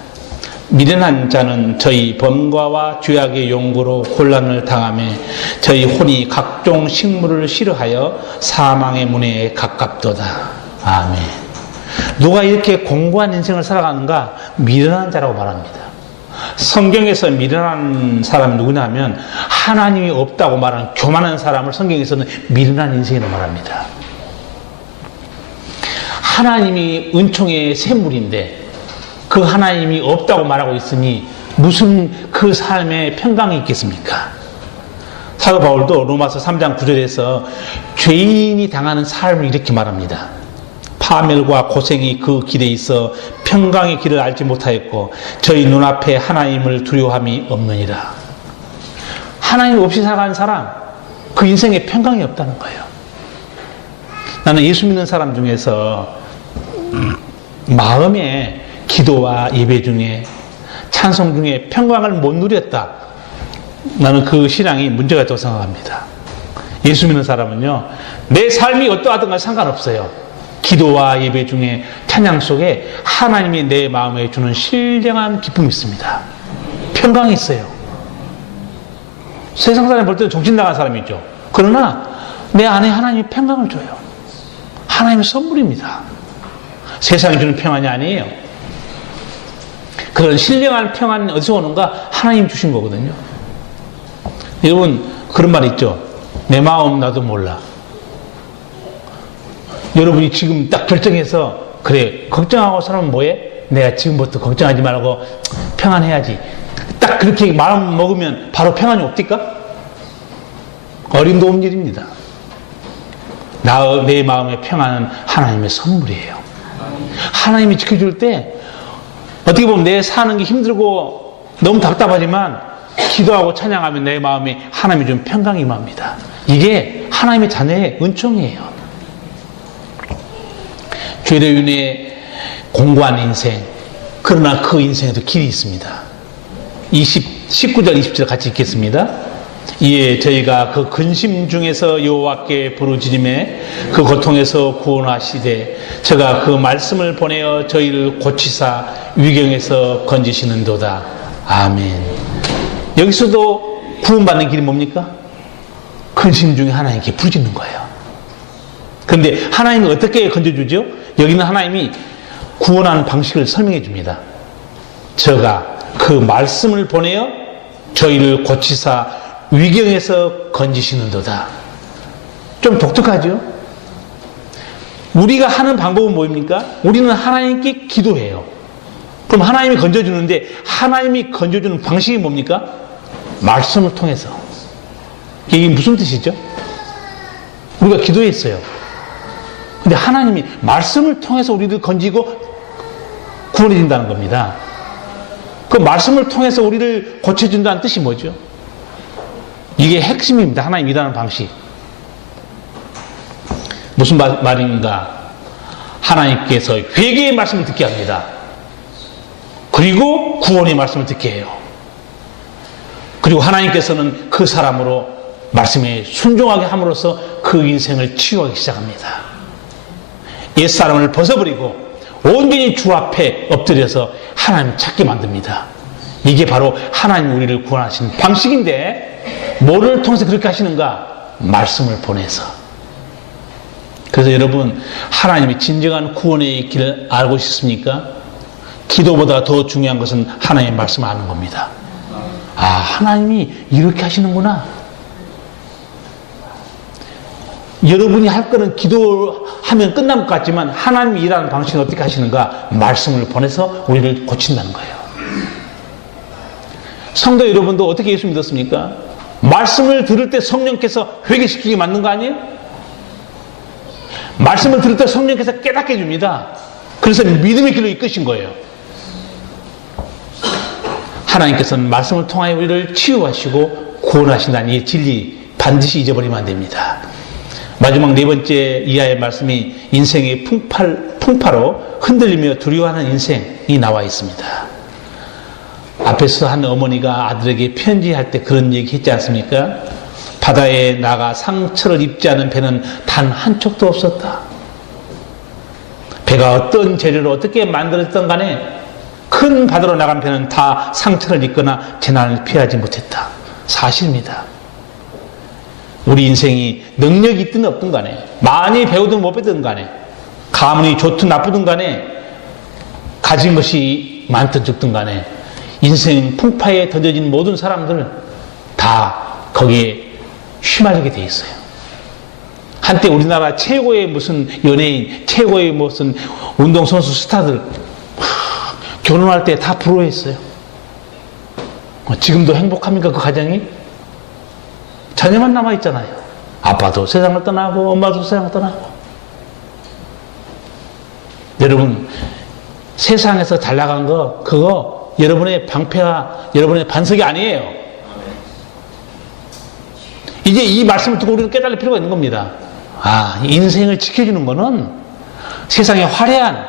미련한 자는 저희 번과와 죄악의 용구로 혼란을 당하며 저희 혼이 각종 식물을 싫어하여 사망의 문에 가깝도다. 아멘. 누가 이렇게 공고한 인생을 살아가는가? 미련한 자라고 말합니다. 성경에서 미련한 사람이 누구냐 하면 하나님이 없다고 말하는 교만한 사람을 성경에서는 미련한 인생이라고 말합니다. 하나님이 은총의 샘물인데 그 하나님이 없다고 말하고 있으니 무슨 그 삶에 평강이 있겠습니까? 사도 바울도 로마서 3장 9절에서 죄인이 당하는 삶을 이렇게 말합니다. 파멸과 고생이 그 길에 있어 평강의 길을 알지 못하였고 저희 눈앞에 하나님을 두려워함이 없느니라. 하나님 없이 살아가는 사람, 그 인생에 평강이 없다는 거예요. 나는 예수 믿는 사람 중에서 마음에 기도와 예배 중에 찬송 중에 평강을 못 누렸다. 나는 그 신앙이 문제가 있다고 생각합니다. 예수 믿는 사람은요, 내 삶이 어떠하든가 상관없어요. 기도와 예배 중에 찬양 속에 하나님이 내 마음에 주는 신령한 기쁨이 있습니다. 평강이 있어요. 세상 사람 볼 때는 정신 나간 사람이죠. 그러나 내 안에 하나님이 평강을 줘요. 하나님의 선물입니다. 세상이 주는 평안이 아니에요. 그런 신령한 평안이 어디서 오는가? 하나님 주신 거거든요. 여러분, 그런 말 있죠. 내 마음 나도 몰라. 여러분이 지금 딱 결정해서 그래, 걱정하고 살면 뭐해? 내가 지금부터 걱정하지 말고 평안해야지. 딱 그렇게 마음 먹으면 바로 평안이 옵니까? 어림도 없는 일입니다. 내 마음의 평안은 하나님의 선물이에요. 하나님이 지켜줄 때 어떻게 보면 내 사는 게 힘들고 너무 답답하지만 기도하고 찬양하면 내 마음에 하나님이 준 평강이 임합니다. 이게 하나님의 자녀의 은총이에요. 죄로 인해 공고한 인생, 그러나 그 인생에도 길이 있습니다. 19절 20절 같이 읽겠습니다. 이에 저희가 그 근심 중에서 여호와께 부르짖음에 그 고통에서 구원하시되 저가 그 말씀을 보내어 저희를 고치사 위경에서 건지시는도다. 아멘. 여기서도 구원받는 길이 뭡니까? 근심 중에 하나님께 부르짖는 거예요. 그런데 하나님이 어떻게 건져주죠? 여기는 하나님이 구원하는 방식을 설명해 줍니다. 저가 그 말씀을 보내어 저희를 고치사 위경에서 건지시는도다. 좀 독특하죠? 우리가 하는 방법은 뭐입니까? 우리는 하나님께 기도해요. 그럼 하나님이 건져주는데 하나님이 건져주는 방식이 뭡니까? 말씀을 통해서. 이게 무슨 뜻이죠? 우리가 기도했어요. 근데 하나님이 말씀을 통해서 우리를 건지고 구원해 준다는 겁니다. 그 말씀을 통해서 우리를 고쳐준다는 뜻이 뭐죠? 이게 핵심입니다. 하나님 일하는 방식. 무슨 말인가? 하나님께서 회개의 말씀을 듣게 합니다. 그리고 구원의 말씀을 듣게 해요. 그리고 하나님께서는 그 사람으로 말씀에 순종하게 함으로써 그 인생을 치유하기 시작합니다. 옛사람을 벗어버리고 온전히 주 앞에 엎드려서 하나님 찾게 만듭니다. 이게 바로 하나님 우리를 구원하시는 방식인데 뭐를 통해서 그렇게 하시는가? 말씀을 보내서. 그래서 여러분, 하나님이 진정한 구원의 길을 알고 싶습니까? 기도보다 더 중요한 것은 하나님의 말씀을 아는 겁니다. 아, 하나님이 이렇게 하시는구나. 여러분이 할 거는 기도하면 끝난 것 같지만 하나님이 일하는 방식은 어떻게 하시는가? 말씀을 보내서 우리를 고친다는 거예요. 성도 여러분도 어떻게 예수 믿었습니까? 말씀을 들을 때 성령께서 회개시키게 만든 거 아니에요? 말씀을 들을 때 성령께서 깨닫게 해줍니다. 그래서 믿음의 길로 이끄신 거예요. 하나님께서는 말씀을 통하여 우리를 치유하시고 구원하신다는 이 진리 반드시 잊어버리면 안 됩니다. 마지막 네 번째 이하의 말씀이 인생의 풍파로 흔들리며 두려워하는 인생이 나와 있습니다. 앞에서 한 어머니가 아들에게 편지할 때 그런 얘기 했지 않습니까? 바다에 나가 상처를 입지 않은 배는 단 한 척도 없었다. 배가 어떤 재료로 어떻게 만들었던 간에 큰 바다로 나간 배는 다 상처를 입거나 재난을 피하지 못했다. 사실입니다. 우리 인생이 능력이 있든 없든 간에, 많이 배우든 못 배우든 간에, 가문이 좋든 나쁘든 간에, 가진 것이 많든 적든 간에 인생 풍파에 던져진 모든 사람들 다 거기에 휘말리게 돼 있어요. 한때 우리나라 최고의 무슨 연예인, 최고의 무슨 운동선수 스타들 결혼할 때 다 부러워했어요. 지금도 행복합니까? 그 가정이? 자녀만 남아있잖아요. 아빠도 세상을 떠나고 엄마도 세상을 떠나고. 여러분, 세상에서 잘 나간 거 그거 여러분의 방패와 여러분의 반석이 아니에요. 이제 이 말씀을 듣고 우리는 깨달을 필요가 있는 겁니다. 아, 인생을 지켜주는 거는 세상에 화려한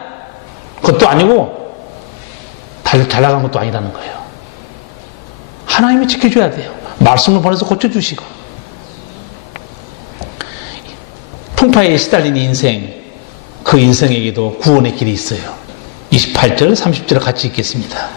것도 아니고 잘 나간 것도 아니라는 거예요. 하나님이 지켜줘야 돼요. 말씀을 보내서 고쳐주시고. 풍파에 시달린 인생, 그 인생에게도 구원의 길이 있어요. 28절, 30절 같이 읽겠습니다.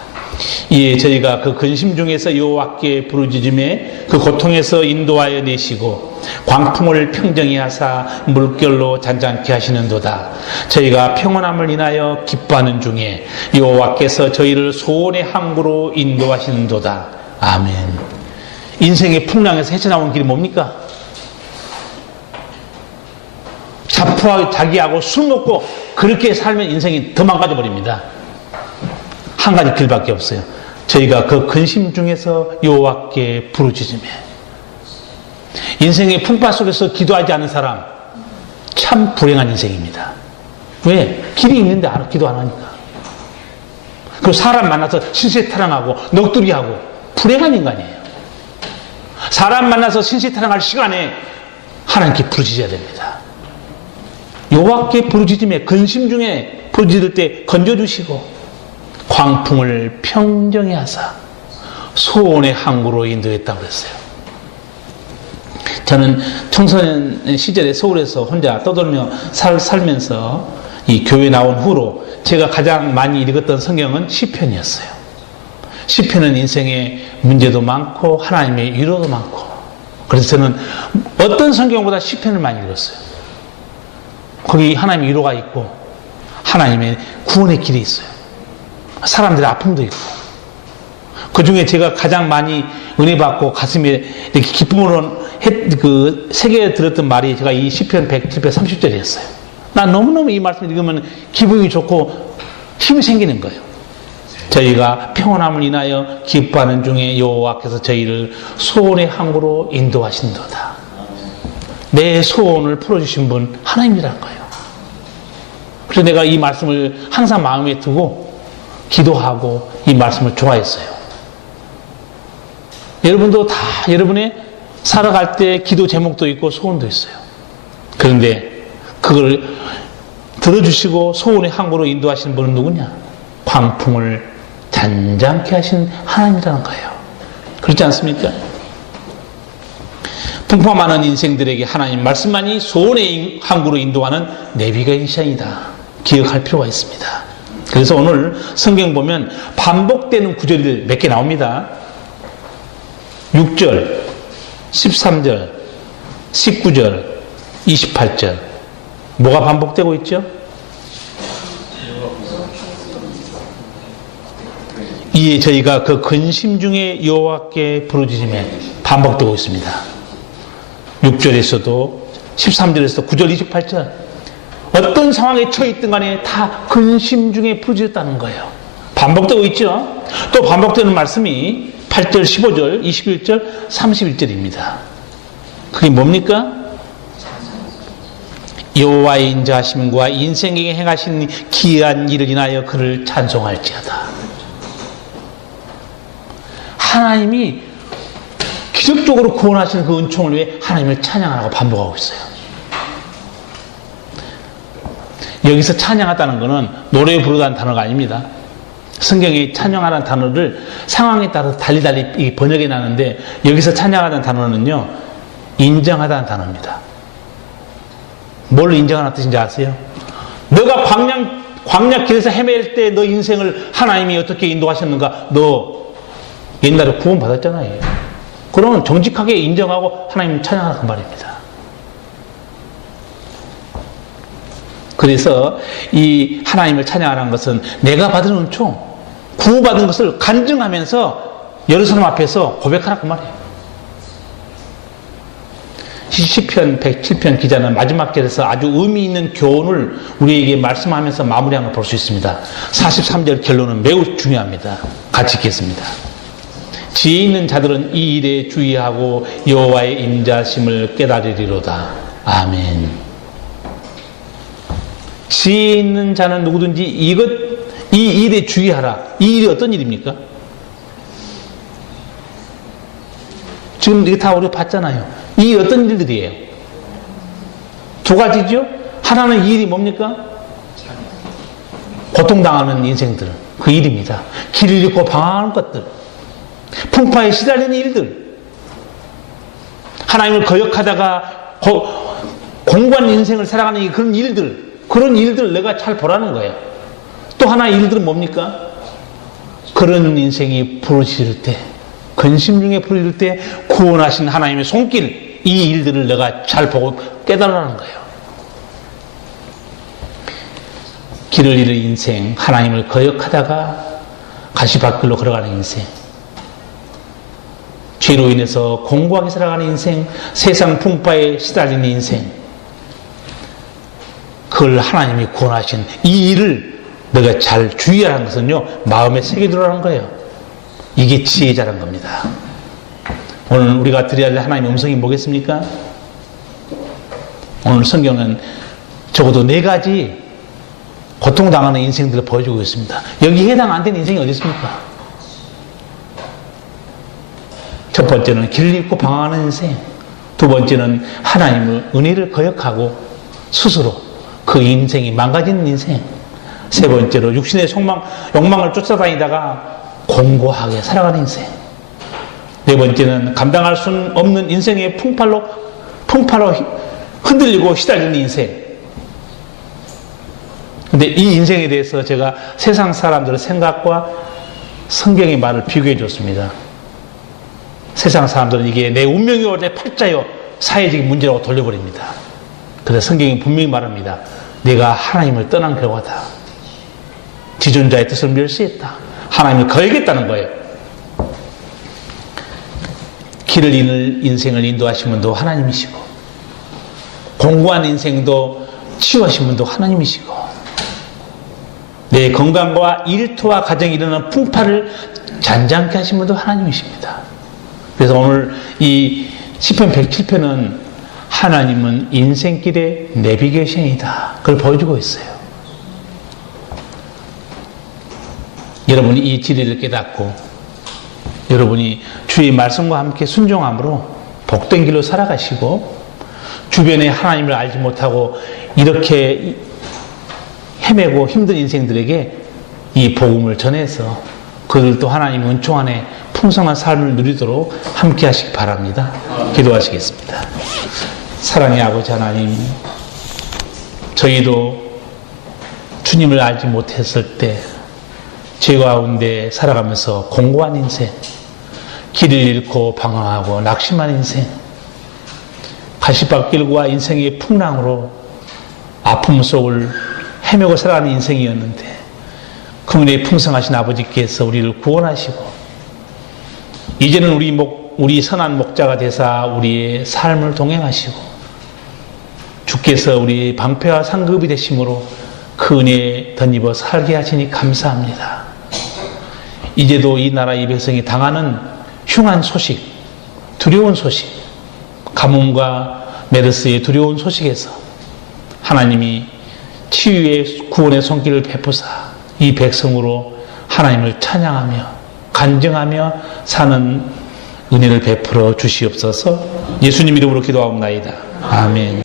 이에 저희가 그 근심 중에서 여호와께 부르짖음에 그 고통에서 인도하여 내시고 광풍을 평정히 하사 물결로 잔잔케 하시는도다. 저희가 평온함을 인하여 기뻐하는 중에 여호와께서 저희를 소원의 항구로 인도하시는도다. 아멘. 인생의 풍랑에서 헤쳐나오는 길이 뭡니까? 자포하고 자기하고 술 먹고 그렇게 살면 인생이 더 망가져 버립니다. 한 가지 길밖에 없어요. 저희가 그 근심 중에서 여호와께 부르짖으며. 인생의 풍파 속에서 기도하지 않은 사람 참 불행한 인생입니다. 왜? 길이 있는데 기도 안 하니까. 그 사람 만나서 신세타령하고 넋두리하고 불행한 인간이에요. 사람 만나서 신세타령할 시간에 하나님께 부르짖어야 됩니다. 여호와께 부르짖으며 근심 중에 부르짖을 때 건져주시고 광풍을 평정히 하사 소원의 항구로 인도했다고 그랬어요. 저는 청소년 시절에 서울에서 혼자 떠돌며 살면서 이 교회 나온 후로 제가 가장 많이 읽었던 성경은 시편이었어요. 시편은 인생의 문제도 많고 하나님의 위로도 많고, 그래서 저는 어떤 성경보다 시편을 많이 읽었어요. 거기 하나님의 위로가 있고 하나님의 구원의 길이 있어요. 사람들의 아픔도 있고. 그 중에 제가 가장 많이 은혜 받고 가슴에 이렇게 기쁨으로 새겨 들었던 말이 제가 이 시편 107편 30절이었어요. 난 너무너무 이 말씀을 읽으면 기분이 좋고 힘이 생기는 거예요. 저희가 평온함을 인하여 기뻐하는 중에 여호와께서 저희를 소원의 항구로 인도하신도다. 내 소원을 풀어주신 분 하나님이라는 거예요. 그래서 내가 이 말씀을 항상 마음에 두고 기도하고 이 말씀을 좋아했어요. 여러분도 다 여러분의 살아갈 때 기도 제목도 있고 소원도 있어요. 그런데 그걸 들어주시고 소원의 항구로 인도하시는 분은 누구냐? 광풍을 잔잔케 하신 하나님이라는 거예요. 그렇지 않습니까? 풍파 많은 인생들에게 하나님 말씀만이 소원의 항구로 인도하는 내비게이션이다. 기억할 필요가 있습니다. 그래서 오늘 성경 보면 반복되는 구절이 몇 개 나옵니다. 6절, 13절, 19절, 28절. 뭐가 반복되고 있죠? 이에 저희가 그 근심 중에 여호와께 부르짖으며 반복되고 있습니다. 6절에서도 13절에서도 9절, 28절. 어떤 상황에 처해있든 간에 다 근심 중에 부르짖었다는 거예요. 반복되고 있죠. 또 반복되는 말씀이 8절, 15절, 21절, 31절입니다. 그게 뭡니까? 여호와의 인자하심과 인생에게 행하신 기이한 일을 인하여 그를 찬송할지어다. 하나님이 기적적으로 구원하시는 그 은총을 위해 하나님을 찬양하라고 반복하고 있어요. 여기서 찬양하다는 것은 노래 부르다는 단어가 아닙니다. 성경에 찬양하라는 단어를 상황에 따라서 달리 번역해 놨는데, 여기서 찬양하다는 단어는요, 인정하다는 단어입니다. 뭘 인정하는 뜻인지 아세요? 너가 광야 길에서 헤맬 때 너 인생을 하나님이 어떻게 인도하셨는가? 너 옛날에 구원 받았잖아요. 그러면 정직하게 인정하고 하나님 찬양하라 그 말입니다. 그래서 이 하나님을 찬양하는 것은 내가 받은 은총, 구원받은 것을 간증하면서 여러 사람 앞에서 고백하라고 말해요. 시편 107편 기자는 마지막 절에서 아주 의미 있는 교훈을 우리에게 말씀하면서 마무리한 걸 볼 수 있습니다. 43절 결론은 매우 중요합니다. 같이 읽겠습니다. 지혜 있는 자들은 이 일에 주의하고 여호와의 인자심을 깨달으리로다. 아멘. 지혜 있는 자는 누구든지 이 일에 주의하라. 이 일이 어떤 일입니까? 지금 이게 다 우리가 봤잖아요. 이 어떤 일들이에요? 두 가지죠? 하나는 이 일이 뭡니까? 고통당하는 인생들. 그 일입니다. 길을 잃고 방황하는 것들. 풍파에 시달리는 일들. 하나님을 거역하다가 공고한 인생을 살아가는 그런 일들. 그런 일들을 내가 잘 보라는 거예요. 또 하나의 일들은 뭡니까? 그런 인생이 부르짖을 때, 근심 중에 부르짖을 때 구원하신 하나님의 손길, 이 일들을 내가 잘 보고 깨달으라는 거예요. 길을 잃은 인생, 하나님을 거역하다가 가시밭길로 걸어가는 인생, 죄로 인해서 공고하게 살아가는 인생, 세상 풍파에 시달리는 인생, 그걸 하나님이 구원하신 이 일을 내가 잘 주의하라는 것은요, 마음에 새겨두라는 거예요. 이게 지혜자라는 겁니다. 오늘 우리가 드려야 할 하나님의 음성이 뭐겠습니까? 오늘 성경은 적어도 4가지 고통당하는 인생들을 보여주고 있습니다. 여기에 해당 안 되는 인생이 어디 있습니까? 첫 번째는 길을 잃고 방황하는 인생, 두 번째는 하나님의 은혜를 거역하고 스스로 그 인생이 망가지는 인생, 세 번째로 육신의 욕망을 쫓아다니다가 공고하게 살아가는 인생, 네 번째는 감당할 수 없는 인생의 풍파로 흔들리고 시달리는 인생. 근데 이 인생에 대해서 제가 세상 사람들의 생각과 성경의 말을 비교해 줬습니다. 세상 사람들은 이게 내 운명이요, 내 팔자요, 사회적인 문제라고 돌려버립니다. 그래서 성경이 분명히 말합니다. 내가 하나님을 떠난 결과다. 지존자의 뜻을 멸시했다. 하나님을 거역했다는 거예요. 길을 잃는 인생을 인도하신 분도 하나님이시고, 공고한 인생도 치유하신 분도 하나님이시고, 내 건강과 일터와 가정에 일어나는 풍파를 잔잔케 하신 분도 하나님이십니다. 그래서 오늘 이 시편 107편은 하나님은 인생길의 내비게이션이다. 그걸 보여주고 있어요. 여러분이 이 진리를 깨닫고 여러분이 주의 말씀과 함께 순종함으로 복된 길로 살아가시고, 주변에 하나님을 알지 못하고 이렇게 헤매고 힘든 인생들에게 이 복음을 전해서 그들도 하나님 은총 안에 풍성한 삶을 누리도록 함께 하시기 바랍니다. 기도하시겠습니다. 사랑의 아버지 하나님, 저희도 주님을 알지 못했을 때 죄 가운데 살아가면서 공고한 인생, 길을 잃고 방황하고 낙심한 인생, 가시밭길과 인생의 풍랑으로 아픔 속을 헤매고 살아가는 인생이었는데, 그 은혜에 풍성하신 아버지께서 우리를 구원하시고 이제는 우리 선한 목자가 되사 우리의 삶을 동행하시고, 주께서 우리 방패와 상급이 되심으로 그 은혜에 덧입어 살게 하시니 감사합니다. 이제도 이 나라 이 백성이 당하는 흉한 소식, 두려운 소식, 가뭄과 메르스의 두려운 소식에서 하나님이 치유의 구원의 손길을 베푸사 이 백성으로 하나님을 찬양하며 간증하며 사는 은혜를 베풀어 주시옵소서. 예수님 이름으로 기도하옵나이다. 아멘.